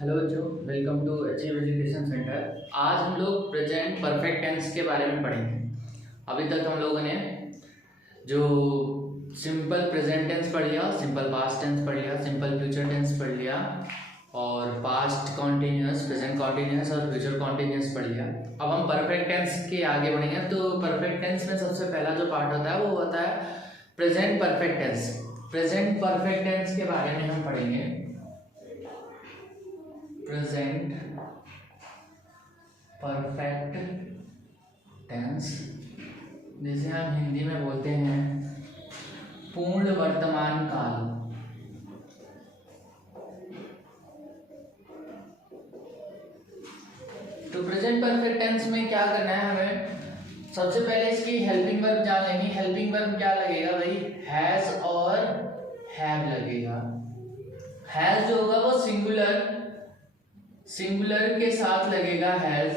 Hello बच्चों, welcome to Achieve Education Centre. आज हम लोग प्रेजेंट परफेक्ट टेंस के बारे में पढ़ेंगे। अभी तक हम लोगों ने जो सिंपल प्रेजेंट टेंस पढ़ लिया, सिंपल पास्ट टेंस पढ़ लिया, सिंपल फ्यूचर टेंस पढ़ लिया और पास्ट कॉन्टिन्यूस, प्रेजेंट कॉन्टिन्यूस और फ्यूचर कॉन्टिन्यूस पढ़ लिया। अब हम परफेक्ट टेंस के आगे बढ़ेंगे। तो परफेक्ट टेंस में सबसे पहला जो पार्ट होता है वो होता है present perfect tense. Present perfect tense के बारे में हम पढ़ेंगे। प्रेजेंट परफेक्ट टेंस, जिसे हम हिंदी में बोलते हैं पूर्ण वर्तमान काल। तो प्रेजेंट परफेक्ट टेंस में क्या करना है हमें? सबसे पहले इसकी हेल्पिंग वर्ब जान लेंगे। हेल्पिंग वर्ब क्या लगेगा भाई? हैज और हैव लगेगा। हैज जो होगा वो सिंगुलर के साथ लगेगा हैज,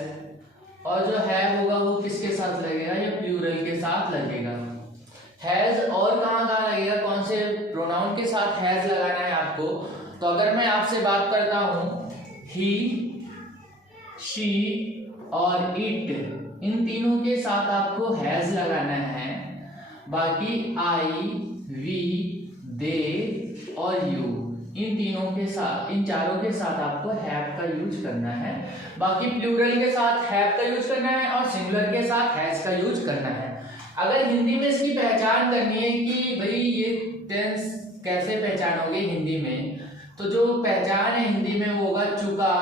और जो हैव होगा वो किसके साथ लगेगा? या प्लूरल के साथ लगेगा। हैज और कहाँ लगेगा? कौन से प्रोनाउन के साथ हैज लगाना है आपको? तो अगर मैं आपसे बात करता हूं ही, शी और इट, इन तीनों के साथ आपको हैज लगाना है। बाकी आई, वी, दे और यू, इन तीनों के साथ, इन चारों के साथ आपको हैव का यूज करना है। बाकी प्लूरल के साथ हैव का यूज करना है और सिंगुलर के साथ हैज का यूज करना है। अगर हिंदी में इसकी पहचान करनी है कि भाई ये टेंस कैसे पहचानोगे हिंदी में, तो जो पहचान है हिंदी में वो होगा चुका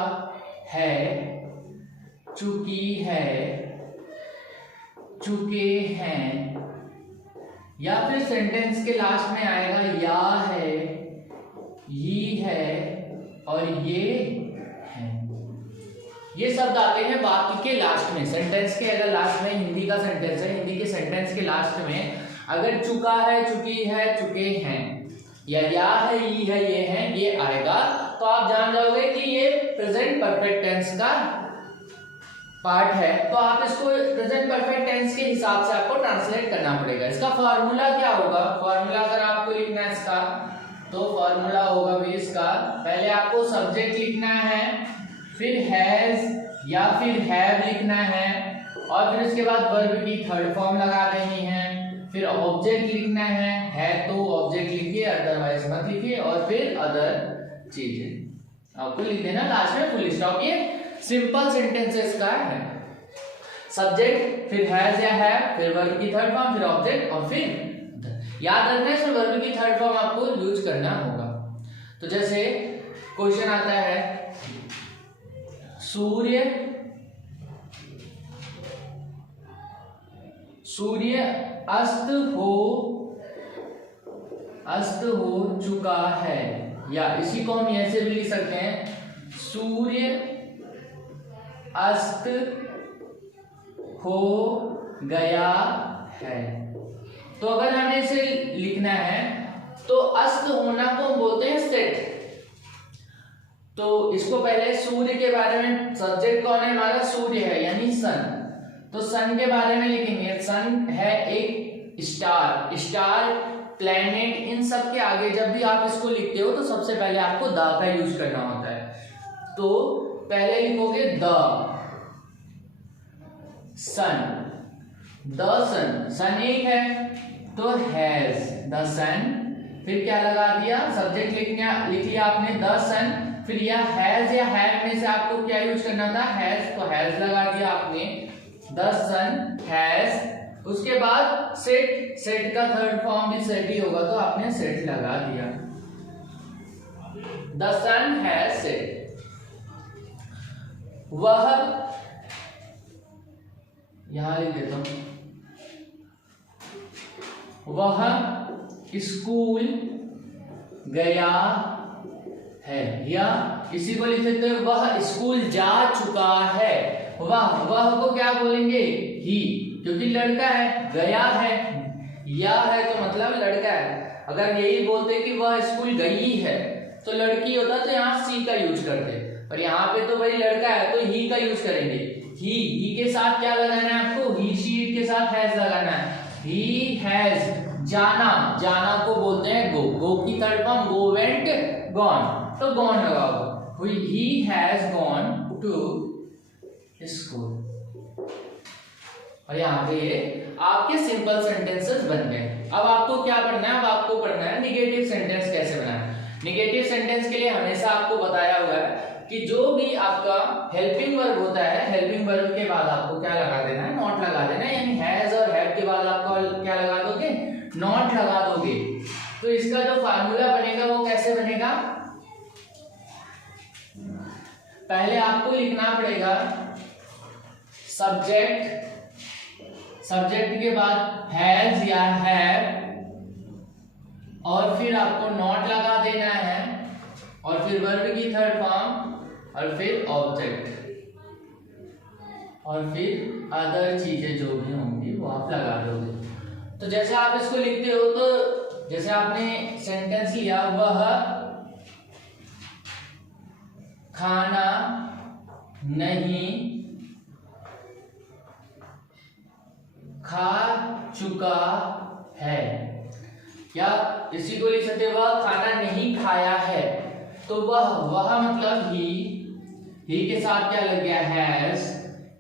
है, चुकी है, चुके हैं, या फिर सेंटेंस के लास्ट में आएगा या है, ये है और ये है। ये शब्द आते हैं वाक्य के लास्ट में। सेंटेंस के अगर लास्ट में, हिंदी का सेंटेंस है, हिंदी के सेंटेंस के लास्ट में अगर चुका है, चुकी है, चुके हैं, या है, ये है, ये है, ये आएगा, तो आप जान जाओगे कि ये प्रेजेंट परफेक्ट टेंस का पार्ट है। तो आप इसको प्रेजेंट परफेक्ट टेंस के हिसाब से आपको ट्रांसलेट करना पड़ेगा। इसका फॉर्मूला क्या होगा? फॉर्मूला अगर आपको लिखना है इसका, तो फॉर्मूला होगा भी इसका, पहले आपको सब्जेक्ट लिखना है, फिर हैज या फिर हैव लिखना है, और फिर उसके बाद वर्ब की थर्ड फॉर्म लगा देनी है, फिर ऑब्जेक्ट लिखना है तो ऑब्जेक्ट लिखिए, अदरवाइज मत लिखिए, और फिर अदर चीजें आपको लिख देना लास्ट में फुल स्टॉप। ये सिंपल सेंटेंसेस का है। सब्जेक्ट, फिर हैज या हैव, फिर वर्ब की थर्ड फॉर्म, फिर ऑब्जेक्ट और फिर याद रखना है इसमें वर्ब की थर्ड फॉर्म आपको यूज करना होगा। तो जैसे क्वेश्चन आता है सूर्य अस्त हो चुका है, या इसी को हम ऐसे भी लिख सकते हैं सूर्य अस्त हो गया है। तो अगर हमें इसे लिखना है तो अस्त होना को हम बोलते हैं सेट। तो इसको पहले सूर्य के बारे में, सब्जेक्ट कौन है हमारा? सूर्य है यानी सन। तो सन के बारे में लिखेंगे, सन है एक स्टार, प्लैनेट, इन सब के आगे जब भी आप इसको लिखते हो तो सबसे पहले आपको द का यूज करना होता है। तो पहले लिखोगे द सन, सन एक है तो हैज द सन, फिर क्या लगा दिया? सब्जेक्ट लिख लिया आपने द सन, फिर या हैज या हैव में से आपको क्या यूज करना था? हैज, तो हैज लगा दिया आपने, द सन हैज। उसके बाद सेट का थर्ड फॉर्म भी सेट ही होगा तो आपने सेट लगा दिया, द सन हैज सेट। वह, यहां लिख देता हूं, वह स्कूल गया है, या इसी को लिख सकते हैं वह स्कूल जा चुका है। वह को क्या बोलेंगे? ही, क्योंकि लड़का है, गया है, या है तो मतलब लड़का है। अगर यही बोलते कि वह स्कूल गई है तो लड़की होता तो यहाँ सी का यूज करते, पर यहाँ पे तो भाई लड़का है तो ही का यूज करेंगे। ही के साथ क्या लगाना है आपको? ही, शी के साथ हैज लगाना है। ही हैज जाना को बोलते हैं गो की थर्ड फॉर्म गो, वेंट, गॉन, तो गॉन लगाओ। he has gone to school। और यहाँ पे ये आपके सिंपल सेंटेंसेस बन गए। अब आपको क्या पढ़ना है, अब आपको पढ़ना है निगेटिव सेंटेंस कैसे बनाना है। निगेटिव सेंटेंस के लिए हमेशा आपको बताया हुआ है कि जो भी आपका हेल्पिंग वर्ब होता है, हेल्पिंग वर्ब के बाद आपको क्या लगा देना है, नॉट लगा देना है। यानी हैज और हैव के बाद आपको क्या लगा दोगे, नॉट लगा दोगे। तो इसका जो फार्मूला बनेगा वो कैसे बनेगा, पहले आपको लिखना पड़ेगा सब्जेक्ट, सब्जेक्ट के बाद हैज या हैव, और फिर आपको नॉट लगा देना है, और फिर वर्ब की थर्ड फॉर्म, और फिर ऑब्जेक्ट, और फिर अदर चीजें जो भी होंगी वो आप लगा दोगे। तो जैसे आप इसको लिखते हो, तो जैसे आपने सेंटेंस लिया, वह खाना नहीं खा चुका है, या इसी को लिख सकते, वह खाना नहीं खाया है। तो वह मतलब ही के साथ क्या लग गया, has,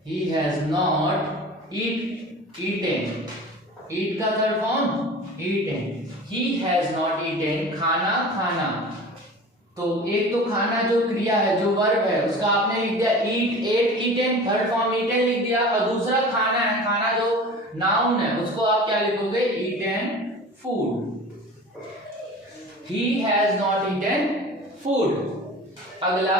he has not eaten, eat का third form eaten, he has not eaten, खाना खाना। तो एक तो खाना जो क्रिया है, जो वर्ब है, उसका आपने लिख दिया eat, ate, eaten, third form eaten लिख दिया, और दूसरा खाना है, खाना जो नाउन है उसको आप क्या लिखोगे, eaten food, he has not eaten food। अगला,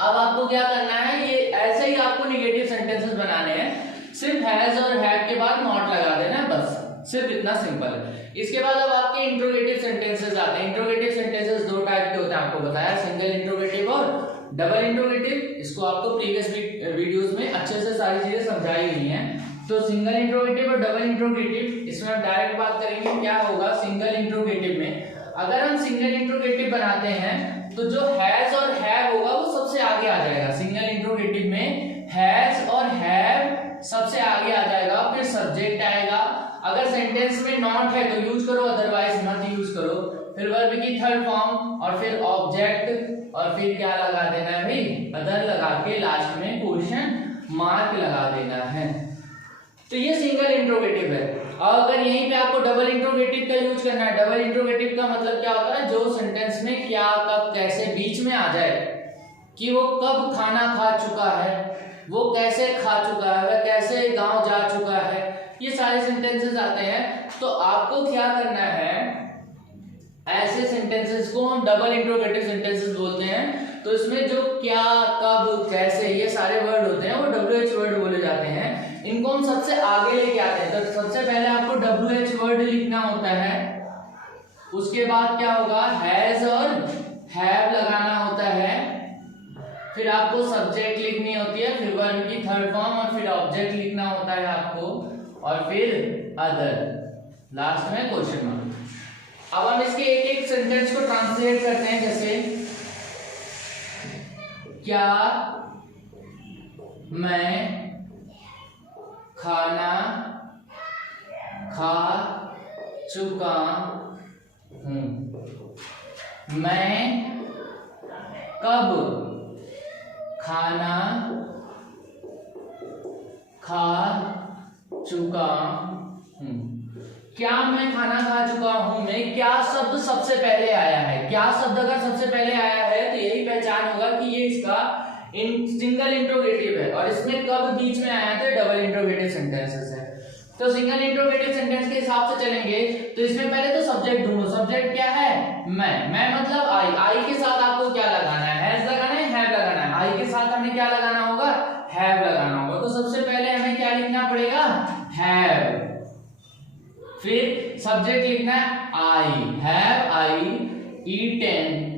अब आपको क्या करना है, ये ऐसे ही आपको निगेटिव सेंटेंसेस बनाने हैं, सिर्फ हैज और हैव के बाद नॉट लगा देना है, बस सिर्फ इतना सिंपल है। इसके बाद अब आपके इंट्रोगेटिव सेंटेंसेस आते हैं। इंट्रोगेटिव सेंटेंसेस दो टाइप के होते हैं, आपको बताया, सिंगल इंट्रोगेटिव और डबल इंट्रोगेटिव। इसको आपको प्रीवियस वीडियोस में अच्छे से सारी चीजें समझाई गई हैं। तो सिंगल इंट्रोगेटिव और डबल इंट्रोगेटिव, इसमें हम डायरेक्ट बात करेंगे क्या होगा। सिंगल इंट्रोगेटिव में अगर हम सिंगल इंट्रोगेटिव बनाते हैं तो जो हैज और हैव होगा वो सबसे आगे आ जाएगा। सिंगल इंट्रोगेटिव में हैज और हैव सबसे आगे आ जाएगा, फिर सब्जेक्ट आएगा। अगर सेंटेंस में नॉट है तो यूज करो, अदरवाइज मत यूज करो। फिर वर्ब की थर्ड फॉर्म, और फिर ऑब्जेक्ट, और फिर क्या लगा देना है भाई, अदर लगा के लास्ट में क्वेश्चन मार्क लगा देना है। तो ये सिंगल इंट्रोगेटिव है। और अगर यहीं पे आपको डबल इंट्रोगेटिव का यूज करना है, डबल इंट्रोगेटिव का मतलब क्या होता है, जो सेंटेंस में क्या, कब, कैसे बीच में आ जाए, कि वो कब खाना खा चुका है, वो कैसे खा चुका है, वह कैसे गांव जा चुका है, ये सारे सेंटेंसेस आते हैं। तो आपको क्या करना है, ऐसे सेंटेंसेस को हम डबल इंट्रोगेटिव सेंटेंसेस बोलते हैं। तो इसमें जो क्या, कब, कैसे, ये सारे वर्ड होते हैं वो WH वर्ड बोले जाते हैं। इनको हम सबसे आगे लेके आते हैं। तो सबसे पहले आपको WH वर्ड लिखना होता है, उसके बाद क्या होगा, हैज और हैव लगाना होता है, फिर आपको सब्जेक्ट लिखनी होती है, फिर वर्ब की थर्ड फॉर्म, और फिर ऑब्जेक्ट लिखना होता है आपको, और फिर अदर, लास्ट में क्वेश्चन मार्क। अब हम इसके एक एक सेंटेंस को ट्रांसलेट करते हैं। जैसे क्या मैं खाना खा चुका हूं, मैं कब खाना खा चुका हूं। क्या मैं खाना खा चुका हूं में क्या शब्द सबसे पहले आया है, क्या शब्द अगर सबसे पहले आया है तो यही पहचान होगा कि ये इसका सिंगल इंट्रोगेटिव है, और इसमें कब बीच में आया था, डबल इंट्रोगेटिव सेंटेंसेस है। तो सिंगल इंट्रोगेटिव सेंटेंस के हिसाब से चलेंगे तो इसमें पहले तो सब्जेक्ट ढूंढो। सब्जेक्ट क्या है, मैं मतलब आई के साथ आपको क्या लगाना है, हैज लगाना है, हैव लगाना है। आई के साथ हमें क्या लगाना होगा, हैव लगाना होगा। तो सबसे पहले हमें क्या लिखना पड़ेगा, हैव, फिर सब्जेक्ट लिखना है आई, हैव आई ईटेन,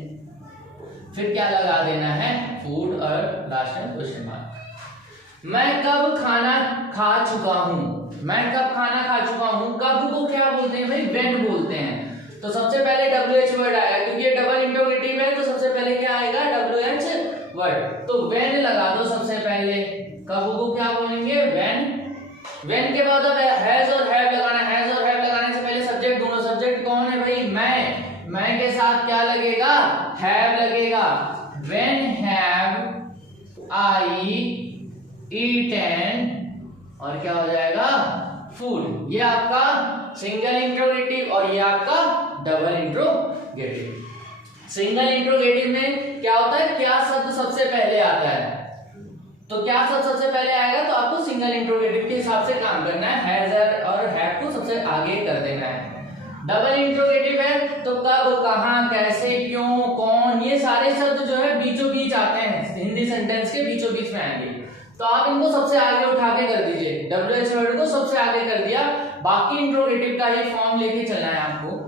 फिर क्या लगा देना है, फूड, और लास्ट में क्वेश्चन मार्क। मैं कब खाना खा चुका हूं, मैं कब खाना खा चुका हूं, कब को क्या बोलते हैं भाई, व्हेन बोलते हैं। तो सबसे पहले WH वर्ड आया, क्योंकि ये डबल इंट्रोगेटिव है तो सबसे पहले क्या आएगा, WH वर्ड। तो व्हेन लगा दो सबसे पहले, कब को क्या बोलेंगे, व्हेन। व्हेन के बाद अब हैज और हैव लगाना, हैज और हैव लगाने से पहले सब्जेक्ट ढूंढो। सब्जेक्ट कौन है भाई, मैं के साथ क्या लगेगा, हैव लगेगा। व्हेन आई ईट एंड और क्या हो जाएगा फूड। ये आपका सिंगल इंट्रोगेटिव और ये आपका डबल इंट्रोगेटिव। सिंगल इंट्रोगेटिव में क्या होता है, क्या शब्द सबसे पहले आता है, तो क्या शब्द सबसे पहले आएगा तो आपको सिंगल इंट्रोगेटिव के हिसाब से काम करना है, हैज और हैव को सबसे आगे कर देना है। डबल इंट्रोगेटिव है तो कब, कहां, कैसे, क्यों, कौन, ये सारे शब्द जो है बीचों बीच आते हैं, हिंदी सेंटेंस के बीचों बीच में आएंगे, तो आप इनको सबसे आगे उठा के कर दीजिए। WH वर्ड को सबसे आगे कर दिया, बाकी इंट्रोगेटिव का ही फॉर्म लेके चलना है आपको,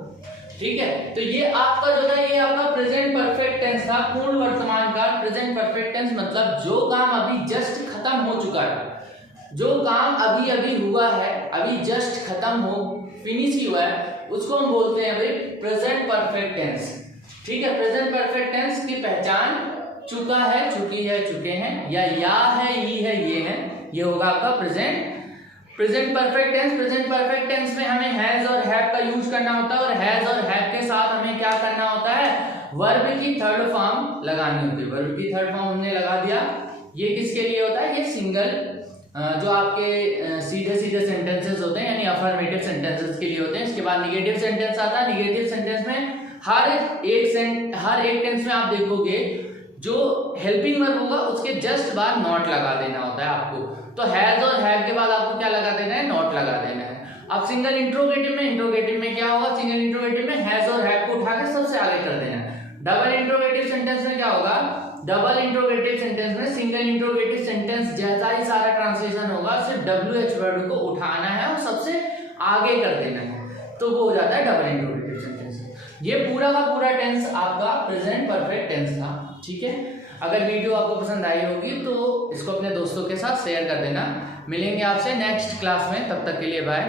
ठीक है। तो ये आपका जो है ये आपका प्रेजेंट परफेक्ट टेंस था, पूर्ण वर्तमान काल। प्रेजेंट परफेक्ट टेंस मतलब जो काम अभी जस्ट खत्म हो चुका है, जो काम अभी अभी हुआ है, अभी जस्ट खत्म हो, फिनिश ही हुआ है, उसको हम बोलते हैं भाई प्रेजेंट परफेक्ट टेंस, ठीक है। प्रेजेंट परफेक्ट टेंस की पहचान चुका है, चुकी है, चुके हैं, या है, ही है, ये है, ये होगा आपका present perfect tense. Present perfect tense में हमें हैज और हैव का यूज करना होता है, और हैज और हैव के साथ हमें क्या करना होता है, वर्ब की थर्ड फॉर्म लगानी होती है। वर्ब की थर्ड फॉर्म हमने लगा दिया। ये किसके लिए होता है, ये सिंगल जो आपके सीधे सीधे सेंटेंसेस होते हैं यानी अफर्मेटिव सेंटेंसेस के लिए होते हैं। इसके बाद निगेटिव सेंटेंस आता है। निगेटिव सेंटेंस में हर एक टेंस में आप देखोगे जो हेल्पिंग वर्ब होगा उसके जस्ट बाद नॉट लगा देना होता है आपको। तो हैज और हैव के बाद आपको क्या लगा देना है, नॉट लगा देना है। अब सिंगल इंट्रोगेटिव में क्या होगा, सिंगल इंट्रोगेटिव में हैज और हैव को उठाकर सबसे आगे कर देना है। डबल इंट्रोगेटिव सेंटेंस में क्या होगा, डबल इंट्रोगेटिव सेंटेंस में सिंगल इंट्रोगेटिव सेंटेंस जैसा ही सारा ट्रांसलेशन होगा, सिर्फ WH वर्ड को उठाना है और सबसे आगे कर देना है, तो वो हो जाता है डबल इंट्रोगेटिव सेंटेंस। ये पूरा का पूरा टेंस आपका प्रेजेंट परफेक्ट टेंस था, ठीक है। अगर वीडियो आपको पसंद आई होगी तो इसको अपने दोस्तों के साथ शेयर कर देना। मिलेंगे आपसे नेक्स्ट क्लास में, तब तक के लिए बाय।